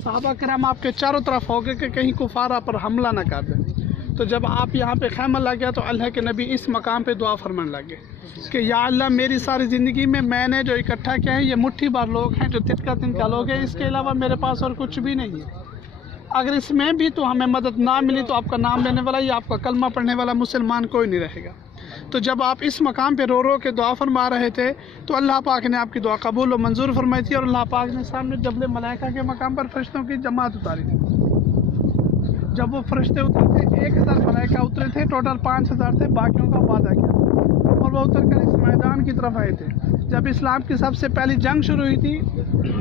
सहाबा करम आपके चारों तरफ हो गए कि कहीं कुफार आप पर हमला ना कर दें। तो जब आप यहाँ पे खैमा लग गया तो अल्लाह के नबी इस मकाम पे दुआ फरमाने लगे कि या अल्लाह मेरी सारी ज़िंदगी में मैंने जो इकट्ठा किया है ये मुट्ठी भर लोग हैं जो तिनका तिनका लोग हैं, इसके अलावा मेरे पास और कुछ भी नहीं है। अगर इसमें भी तो हमें मदद ना मिली तो आपका नाम लेने वाला या आपका कलमा पढ़ने वाला मुसलमान कोई नहीं रहेगा। तो जब आप इस मकाम पे रो रो के दुआ फरमा रहे थे तो अल्लाह पाक ने आपकी दुआ कबूल और मंजूर फरमाई थी और अल्लाह पाक ने सामने जबल मलाइका के मकाम पर फरिश्तों की जमात उतारी थी। जब वो फरिश्ते उतरे थे 1000 मलाइका उतरे थे, टोटल 5000 थे, बाकियों का वादा किया और वो उतर कर इस मैदान की तरफ आए थे। जब इस्लाम की सबसे पहली जंग शुरू हुई थी,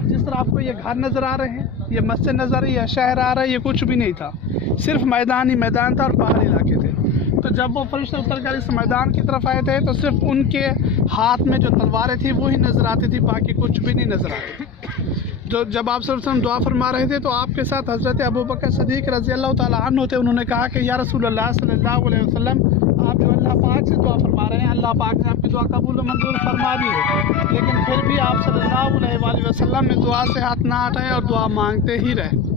जिस तरह आपको ये घर नज़र आ रहे हैं, ये मस्जिद नज़र है, ये शहर आ रहा है, ये कुछ भी नहीं था, सिर्फ मैदान ही मैदान था और पहाड़ी इलाके थे। तो जब वो फरिश्ते उतर कर इस मैदान की तरफ आए थे तो सिर्फ उनके हाथ में जो तलवारें थी वो ही नज़र आती थी, बाकी कुछ भी नहीं नज़र आती। जो जब आप वसल्लम दुआ फरमा रहे थे तो आपके साथ हज़रत अबू बकर सिद्दीक़ रज़ी अल्लाह तआला अन्हु थे। उन्होंने कहा कि या रसूल अल्लाह सल्लल्लाहु अलैहि वसल्लम, आप जो अल्लाह पाक से दुआ फरमा रहे हैं, अल्लाह पाक ने आपकी दुआ कबूल मंजूर फरमा दी है, लेकिन फिर भी आप सल्लल्लाहु अलैहि वसल्लम ने दुआ से हाथ ना हटाए और दुआ मांगते ही रहे।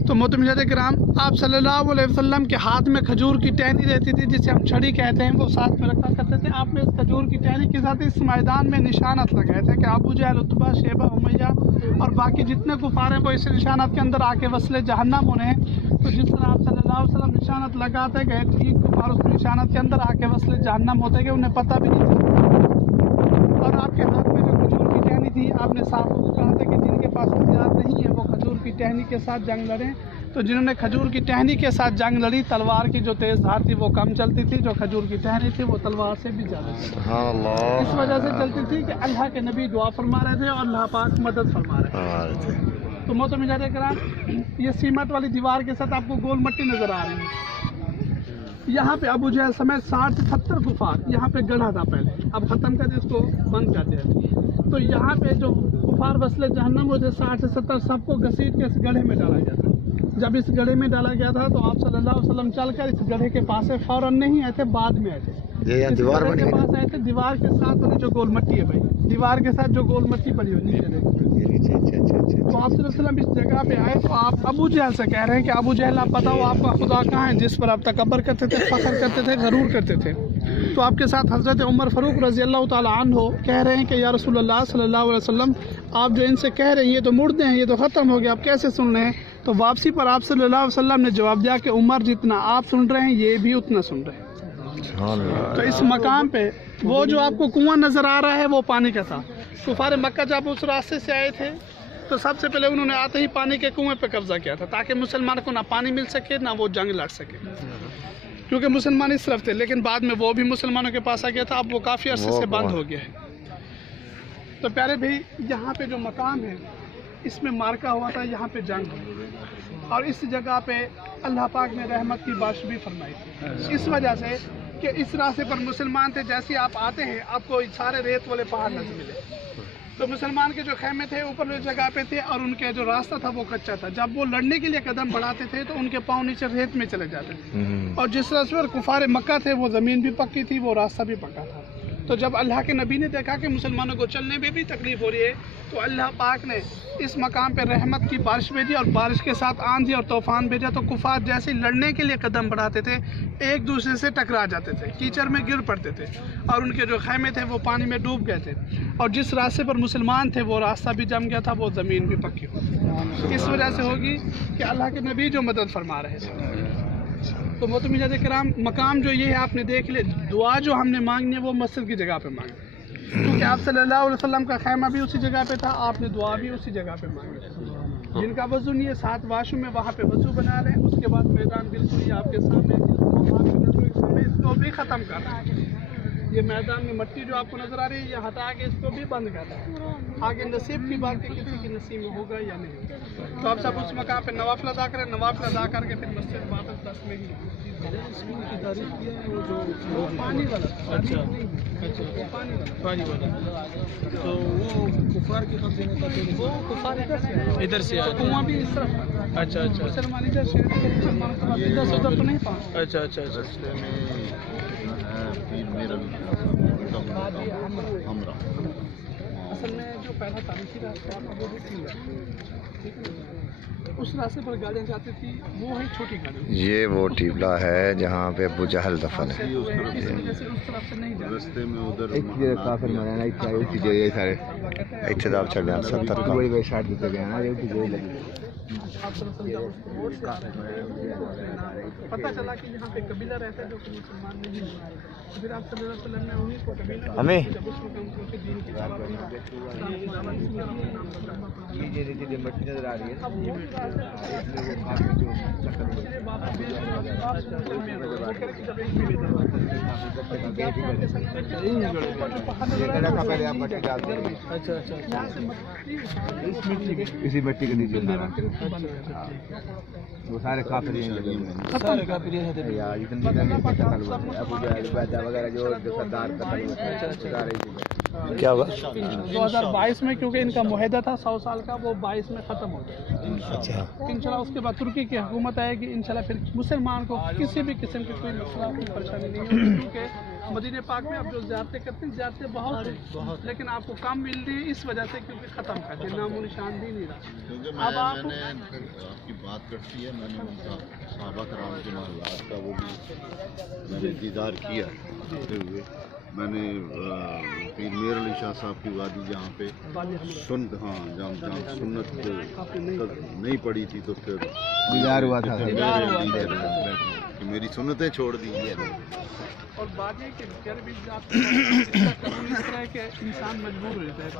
तो मोहतरम किराम, आप सल्लल्लाहु अलैहि वसल्लम के हाथ में खजूर की टहनी रहती थी जिसे हम छड़ी कहते हैं, वो साथ में रखा करते थे। आपने इस खजूर की टहनी के साथ इस मैदान में निशानत लगाए थे कि अबू जहल, उतबा, शेबा, उमैया और बाकी जितने कुफार हैं वो इस निशानत के अंदर आके वसले जहन्नम होने हैं। तो जिस तरह आप सल्लल्लाहु अलैहि वसल्लम निशानत लगाते गए, ठीक कुफार उस निशानत के अंदर आके वसले जहन्नम होते गए, उन्हें पता भी नहीं था। और आपके हाथ में जो खजूर की टहनी थी, आपने साहबों को कहा था कि जिनके पास हथियार नहीं है वो खजूर की टहनी के साथ जंग लड़ें। तो जिन्होंने खजूर की टहनी के साथ जंग लड़ी, तलवार की जो तेज़ धार थी वो कम चलती थी, जो खजूर की टहनी थी वो तलवार से भी ज़्यादा चलती। इस वजह से चलती थी कि अल्लाह के नबी दुआ फरमा रहे थे और अल्लाह पाक मदद फरमा रहे थे। तो मोहतरम कराम, ये सीमेंट वाली दीवार के साथ आपको गोल मट्टी नज़र आ रही है। यहाँ पे अबू जहल समेत 60 से 70 कुफार यहाँ पे गढ़ा था पहले, अब ख़त्म कर दिया, इसको बंद कर दिया। तो यहाँ पे जो कुफार वसले जहन्नम होते 60 से 70 सबको घसीट के इस गड्ढे में डाला गया था। जब इस गड्ढे में डाला गया था तो आप सल्लल्लाहु अलैहि वसल्लम चलकर इस गड्ढे के पास से फौरन नहीं आए थे, बाद में आए थे। दीवार के पास आए थे, दीवार के साथ वाली जो गोल मट्टी है भाई, दीवार के साथ जो गोल मट्टी पड़ी हुई है, तो आप वसल्लम इस जगह पे आए तो आप अबू जहल से कह रहे हैं कि अबू जहल, आप बताओ आपका खुदा कहाँ है जिस पर आप तकब्बर करते थे, फख्र करते थे, गरूर करते थे। तो आपके साथ हज़रत उमर फ़ारूक रज़ी अल्लाह तआला अन्हु कह रहे हैं कि या रसूल अल्लाह सल्लल्लाहु अलैहि वसल्लम, आप जो इनसे कह रहे हैं ये तो मुर्दे हैं, ये तो ख़त्म हो गया, आप कैसे सुन रहे हैं? तो वापसी पर आप सल्लल्लाहु अलैहि वसल्लम ने जवाब दिया कि उमर, जितना आप सुन रहे हैं ये भी उतना सुन रहे हैं। तो इस मकाम पे वो जो आपको कुआं नज़र आ रहा है वो पानी का था। कुफार मक्का जब उस रास्ते से आए थे तो सबसे पहले उन्होंने आते ही पानी के कुएं पे कब्जा किया था ताकि मुसलमान को ना पानी मिल सके ना वो जंग लड़ सके, क्योंकि मुसलमान इस तरफ थे। लेकिन बाद में वो भी मुसलमानों के पास आ गया था, अब वो काफ़ी अरसे से बंद हो गया है। तो प्यारे भाई, यहाँ पे जो मकाम है इसमें मार्का हुआ था, यहाँ पे जंग हुई और इस जगह पे अल्लाह पाक ने रहमत की बारिश भी फरमाई थी, इस वजह से कि इस रास्ते पर मुसलमान थे। जैसे आप आते हैं आपको सारे रेत वाले पहाड़ नजर मिले, तो मुसलमान के जो खेमे थे ऊपर वाली जगह पे थे और उनके जो रास्ता था वो कच्चा था। जब वो लड़ने के लिए कदम बढ़ाते थे तो उनके पाँव नीचे रेत में चले जाते थे, और जिस रास्ते पर कुफार मक्का थे वो ज़मीन भी पक्की थी, वो रास्ता भी पक्का था। तो जब अल्लाह के नबी ने देखा कि मुसलमानों को चलने में भी तकलीफ़ हो रही है तो अल्लाह पाक ने इस मकाम पे रहमत की बारिश भेजी और बारिश के साथ आंधी और तूफान भेजा। तो कुफार जैसे लड़ने के लिए कदम बढ़ाते थे एक दूसरे से टकरा जाते थे, कीचड़ में गिर पड़ते थे और उनके जो खैमे थे वो पानी में डूब गए थे। और जिस रास्ते पर मुसलमान थे वो रास्ता भी जम गया था, वो ज़मीन भी पक्की हो। इस वजह से होगी कि अल्लाह के नबी जो मदद फरमा रहे थे। तो मोहतरम किराम, मकाम जो ये है आपने देख ले, दुआ जो हमने मांगनी है वो मस्जिद की जगह पे मांगी, क्योंकि आप सल्लल्लाहु अलैहि वसल्लम का खैमा भी उसी जगह पे था, आपने दुआ भी उसी जगह पे मांगी। जिनका वज़ू नहीं है 7 वाशों में वहाँ पे वज़ू बना लें, उसके बाद मैदान बिल्कुल ही आपके सामने, इसको भी ख़त्म कर रहे हैं। ये मैदान में मट्टी जो आपको नज़र आ रही है ये हटा के इसको भी बंद कर रहे हैं। आगे नसीब की बात है किसी की नसीब में होगा या नहीं। तो आप सब उस मकाम पे नवाफिल अदा करें, नवाफिल अदा करके फिर मस्जिद वापस 10 में ही स्कूल की तारीफ किया है वो पानी वाला। अच्छा अच्छा, पानी वाला। तो वो कुफार के कब्जे में था, वो कुफार इधर से आया, कुआं भी इस तरफ। अच्छा अच्छा, मुसलमान इधर से, मुसलमान इधर से उधर तो नहीं पहुंच। अच्छा अच्छा अच्छा, असल में जो पहला तारीखी रास्ता वो भी ठीक है, ठीक है। उस रास्ते पर गाड़ियाँ जाती थी, वो है छोटी गाड़ी। یہ وہ ٹیبلا ہے جہاں پہ ابو جہل دفن ہے. इस वजह से उस तरफ से नहीं जाते। رستے میں ادھر کافر مرانا سارے اتنے آپ چڑھ جان 70 کا شاٹ دیتے گئے نا. پتہ چلا کہ یہاں پہ قبیلہ رہتا ہے جو کہ مسلمان نہیں ہے، پھر آپ صلی اللہ علیہ وسلم نے انہیں کو قبیلہ ہمیں جب اس وقت ان کے دین کی دعوت دی، اسلام کی دعوت دی، یہ مٹی نظر آ رہی ہے اسی مٹی کے نیچے وہ سارے کافر ہیں وغیرہ جو سردار کیا ہوگا 2022 میں، کیونکہ ان کا معاہدہ تھا 100 سال کا، وہ 22 میں ختم ہو گیا. اچھا انشاءاللہ اس کے بعد ترکی کی حکومت آئے گی، انشاءاللہ پھر مسلمان کو کسی بھی قسم کی کوئی مسئلہ کوئی پریشانی نہیں ہوگی، کیونکہ مدینہ پاک میں اب جو زیارتیں کرتے ہیں، زیارتیں بہت ہیں، لیکن آپ کو کم مل رہی ہے اس وجہ سے کیونکہ ختم کر دیا، نام و نشان بھی نہیں رہا. اب آپ آپ کی بات کرتی ہے، میں نے ان کا صحابہ کرام کے محلات کا وہ بھی میں نے دیدار کیا ہوتے ہوئے. میں نے پیر میر علی شاہ صاحب کی وادی جہاں پہ جہاں سنت نہیں پڑی تھی تو پھر دیدار ہوا تھا کہ میری سنتیں چھوڑ دی ہیں. اور بات یہ کہ پھر بھی آپ اس طرح کہ انسان مجبور ہو جاتا ہے.